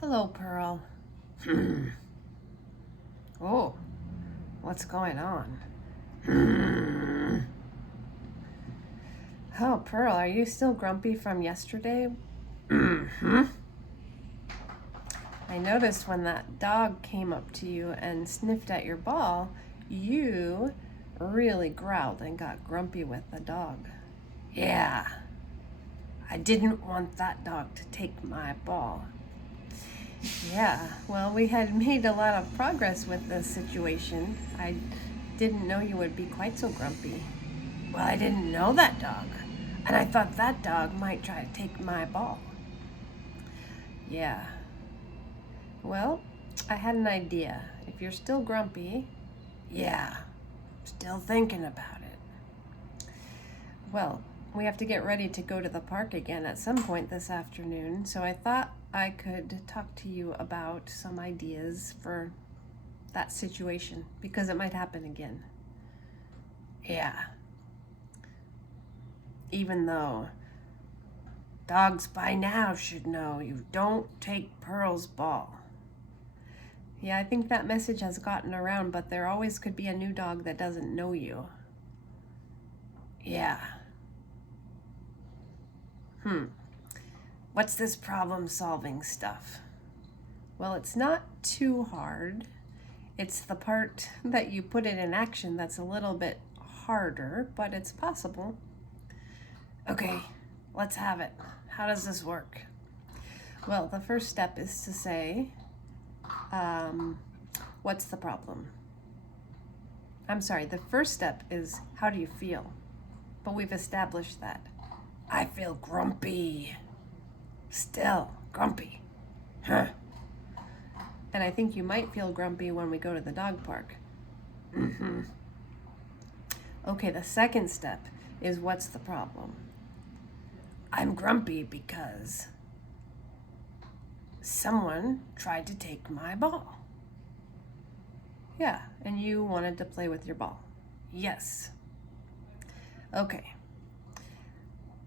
Hello, Pearl. Oh, what's going on? Oh, Pearl, are you still grumpy from yesterday? I noticed when that dog came up to you and sniffed at your ball, you really growled and got grumpy with the dog. Yeah, I didn't want that dog to take my ball. Yeah, well, we had made a lot of progress with this situation. I didn't know you would be quite so grumpy. Well, I didn't know that dog, and I thought that dog might try to take my ball. Yeah. Well, I had an idea. If you're still grumpy, yeah, still thinking about it. Well, we have to get ready to go to the park again at some point this afternoon, so I thought I could talk to you about some ideas for that situation because it might happen again. Yeah. Even though dogs by now should know you don't take Pearl's ball. Yeah, I think that message has gotten around, but there always could be a new dog that doesn't know you. Yeah. What's this problem solving stuff? Well, it's not too hard. It's the part that you put it in action that's a little bit harder, but it's possible. Okay, let's have it. How does this work? Well, the first step is to say, what's the problem? I'm sorry, the first step is how do you feel? But we've established that. I feel grumpy. Still grumpy. Huh? And I think you might feel grumpy when we go to the dog park. Okay, the second step is what's the problem? I'm grumpy because someone tried to take my ball. Yeah, and you wanted to play with your ball. Yes. Okay.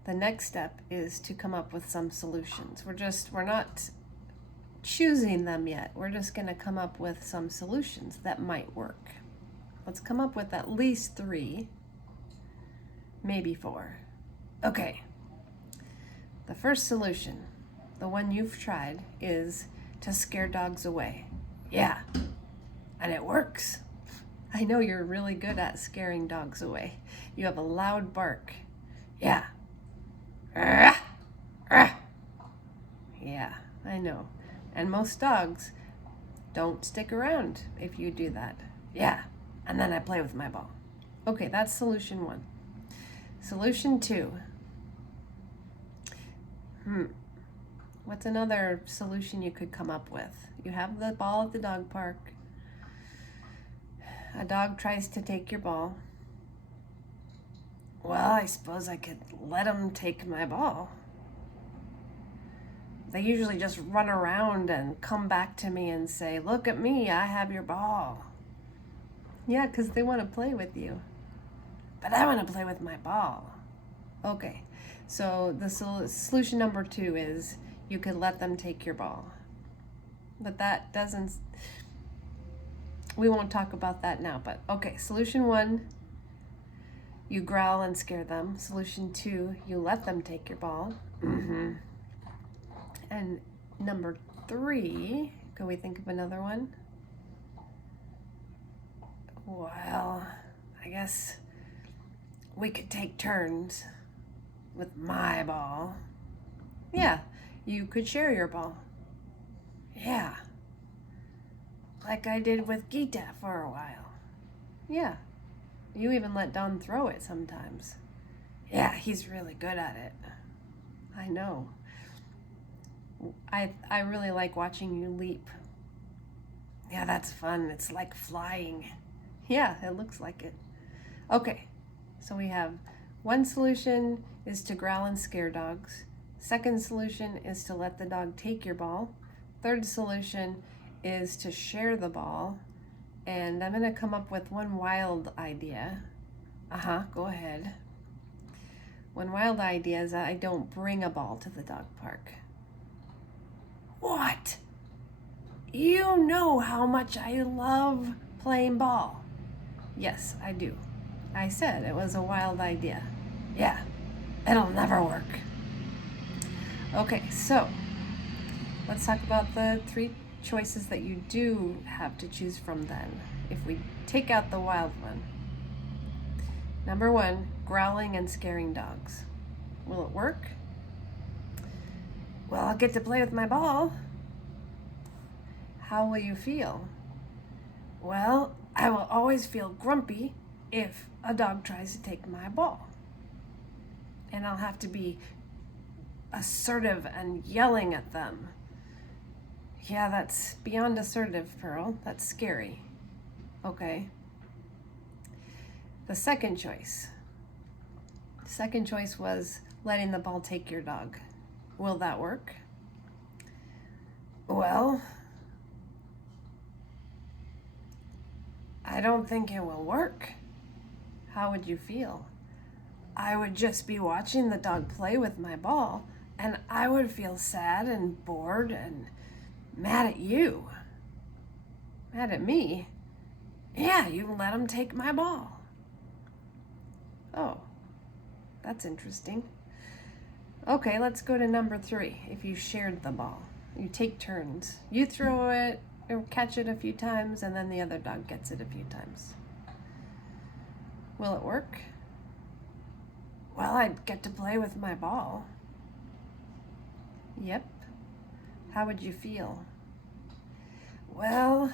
The next step is to come up with some solutions. We're not choosing them yet. We're just going to come up with some solutions that might work. Let's come up with at least 3, maybe 4. Okay. The first solution, the one you've tried, is to scare dogs away. Yeah. And it works. I know you're really good at scaring dogs away. You have a loud bark. Yeah. Yeah, I know. And most dogs don't stick around if you do that. Yeah, and then I play with my ball. Okay, that's solution 1. Solution 2. What's another solution you could come up with? You have the ball at the dog park. A dog tries to take your ball. Well, I suppose I could let him take my ball. They usually just run around and come back to me and say, look at me, I have your ball. Yeah, because they want to play with you. But I want to play with my ball. Okay, so the solution number 2 is you could let them take your ball. But that doesn't, we won't talk about that now. But okay, solution 1, you growl and scare them. Solution 2, you let them take your ball. And number 3, can we think of another one? Well, I guess we could take turns with my ball. Yeah, you could share your ball. Yeah. Like I did with Gita for a while. Yeah. You even let Don throw it sometimes. Yeah, he's really good at it. I know. I really like watching you leap. Yeah, that's fun. It's like flying. Yeah, it looks like it. Okay, so we have one solution is to growl and scare dogs. Second solution is to let the dog take your ball. Third solution is to share the ball. And I'm going to come up with one wild idea. Go ahead. One wild idea is that I don't bring a ball to the dog park. What? You know how much I love playing ball. Yes, I do. I said it was a wild idea. Yeah, it'll never work. Okay, so let's talk about the three choices that you do have to choose from then. If we take out the wild one. Number 1, growling and scaring dogs. Will it work? Well, I'll get to play with my ball. How will you feel? Well, I will always feel grumpy if a dog tries to take my ball. And I'll have to be assertive and yelling at them. Yeah, that's beyond assertive, Pearl. That's scary. Okay. The second choice. Second choice was letting the ball take your dog. Will that work? Well, I don't think it will work. How would you feel? I would just be watching the dog play with my ball, and I would feel sad and bored and mad at you. Mad at me? Yeah, you let him take my ball. Oh, that's interesting. Okay, let's go to number 3. If you shared the ball, you take turns. You throw it or catch it a few times, and then the other dog gets it a few times. Will it work? Well, I'd get to play with my ball. Yep. How would you feel? Well,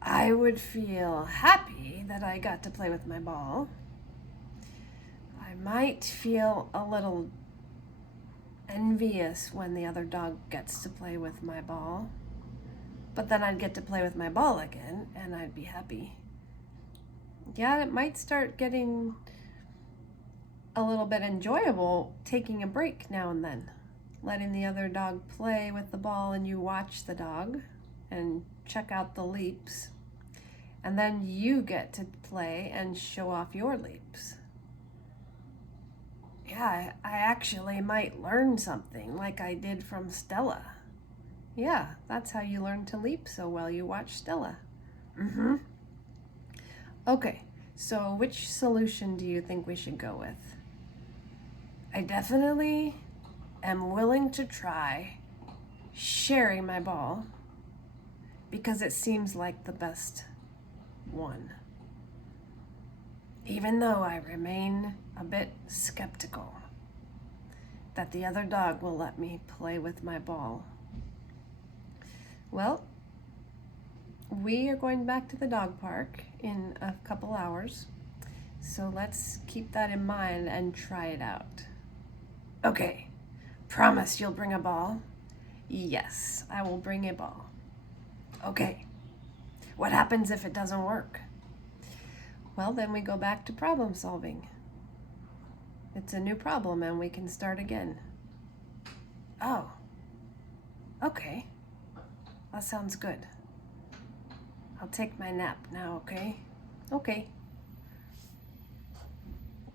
I would feel happy that I got to play with my ball. I might feel a little envious when the other dog gets to play with my ball. But then I'd get to play with my ball again, and I'd be happy. Yeah, it might start getting a little bit enjoyable taking a break now and then. Letting the other dog play with the ball and you watch the dog and check out the leaps. And then you get to play and show off your leaps. Yeah, I actually might learn something like I did from Stella. Yeah, that's how you learn to leap so well. You watch Stella. Okay, so which solution do you think we should go with? I definitely am willing to try sharing my ball because it seems like the best one. Even though I remain a bit skeptical that the other dog will let me play with my ball. Well, we are going back to the dog park in a couple hours, so let's keep that in mind and try it out. Okay, promise you'll bring a ball? Yes, I will bring a ball. Okay, what happens if it doesn't work? Well, then we go back to problem solving. It's a new problem and we can start again. Oh, okay. That sounds good. I'll take my nap now, okay? Okay.